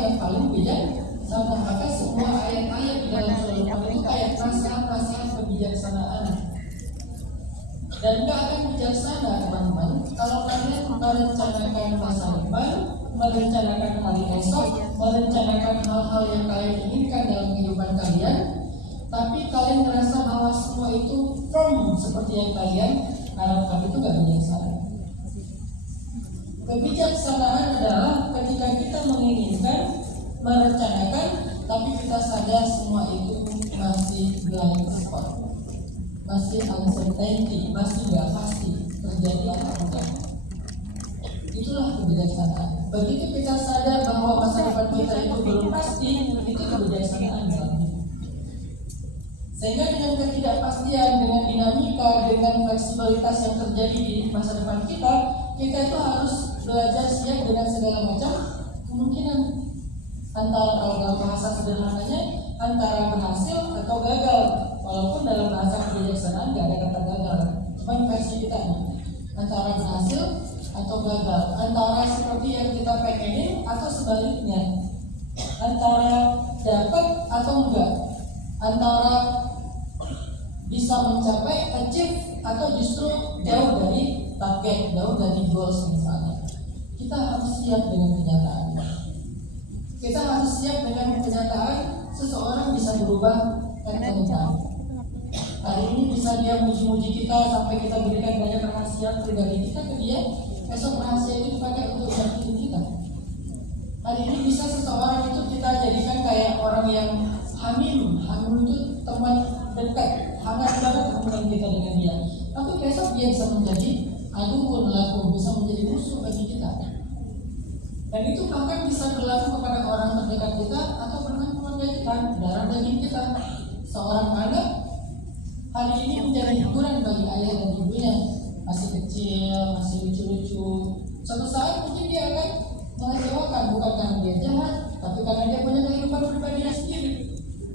yang paling bijaksana. Maka semua ayat-ayat di dalam surah Luqman itu kayak nasihat-nasihat kebijaksanaan. Dan gak akan bijaksana teman-teman kalau kalian merencanakan masa depan, merencanakan hari esok, merencanakan hal-hal yang kalian inginkan dalam kehidupan kalian, tapi kalian merasa bahwa semua itu firm seperti yang kalian harapkan. Itu gak bijaksana. Kebijaksanaan adalah ketika kita menginginkan, merencanakan, tapi kita sadar semua itu masih blind spot, masih uncertainty, masih gak pasti terjadi atau tidak. Itulah kebijaksanaan. Begitu kita sadar bahwa masa depan kita itu belum pasti, itu kebijaksanaan. Sehingga dengan ketidakpastian, dengan dinamika, dengan fleksibilitas yang terjadi di masa depan kita itu harus belajar siap dengan segala macam kemungkinan. Antara, kalau dalam bahasa sederhananya, antara berhasil atau gagal. Walaupun dalam bahasa kebijaksanaan gak ada kata gagal, cuma versi kita nih, antara berhasil atau gagal, antara seperti yang kita pengenin atau sebaliknya, antara dapat atau enggak, antara bisa mencapai, achieve, atau justru jauh dari target, jauh dari goals misalnya. Kita harus siap dengan kenyataan. Kita harus siap dengan kenyataan seseorang bisa berubah anytime. Hari ini bisa dia muji-muji kita sampai kita berikan banyak rahasia pribadi kita ke dia, besok rahasia itu dipakai untuk menyakiti kita. Hari ini bisa seseorang itu kita jadikan kayak orang yang hamim itu teman dekat, hangat banget hubungan kita dengan dia. Tapi besok dia bisa menjadi aduun lakum, bisa menjadi musuh bagi kita. Dan itu bahkan bisa berlaku kepada orang terdekat kita atau bahkan keluarga kita, darah daging kita. Seorang anak hari ini menjadi hiburan bagi ayah dan ibunya, masih kecil, masih lucu-lucu. Suatu saat mungkin dia akan mengecewakan, bukan karena dia jahat, tapi karena dia punya kehidupan pribadinya sendiri.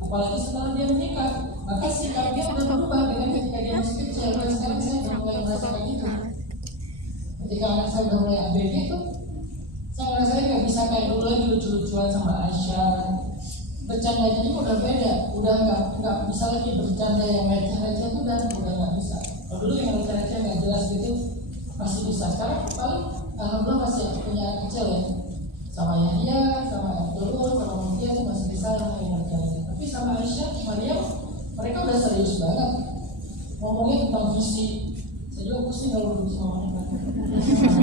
Apalagi setelah dia menikah, maka sikap dia sudah berubah dengan ketika dia masih kecil. Dan sekarang saya sudah mulai merasakan itu. Ketika anak saya sudah mulai ABG itu, saya merasa nggak bisa kayak dulu lagi lucu-lucuan sama Aisyah. Bercandanya juga udah beda, udah nggak bisa lagi bercanda yang receh-receh itu, dan udah nggak bisa. Kalau dulu yang receh-receh nggak jelas gitu masih bisa. Sekarang paling alhamdulillah masih punya anak kecil ya, sama Yahya, sama Abdul, sama Mutia itu masih bisa yang receh-receh. Tapi sama Aisyah, Maryam, mereka udah serius banget ngomongin tentang visi. Saya juga pusing kalau duduk sama mereka.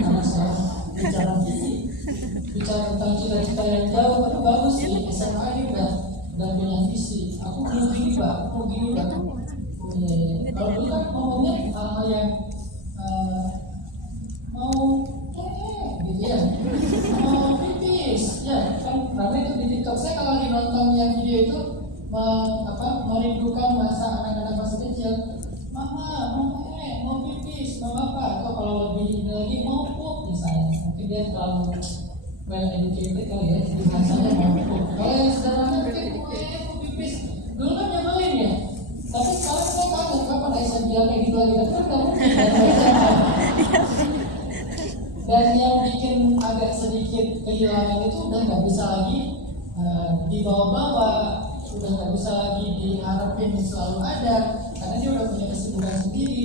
Anak saya bicara visi, bicara tentang cita-cita yang jauh, tapi bagus sih. SMA ini udah punya visi. Aku mau gini Pak, aku mau gini Pak. Kalau dulu kan ngomongnya hal-hal yang mau gitu ya, mau pipis ya kan. Karena itu di TikTok saya kalau lagi nonton yang video itu merindukan masa anak-anak masih kecil. Mama, mau pipis, mama apa? Atau kalau lebih lagi mau pup misalnya. Mungkin dia terlalu well educated kali ya, jadi bahasanya mau pup. Kalau yang sederhana mungkin mau pipis. Dulu kan nyebelin ya. Tapi sekarang saya kaget kapan Aisyah bilang kayak gitu lagi. Tapi kan gak mungkin. Dan yang bikin agak sedikit kehilangan itu udah gak bisa lagi dibawa-bawa, udah gak bisa lagi diharapin selalu ada, karena dia udah punya kesibukan sendiri,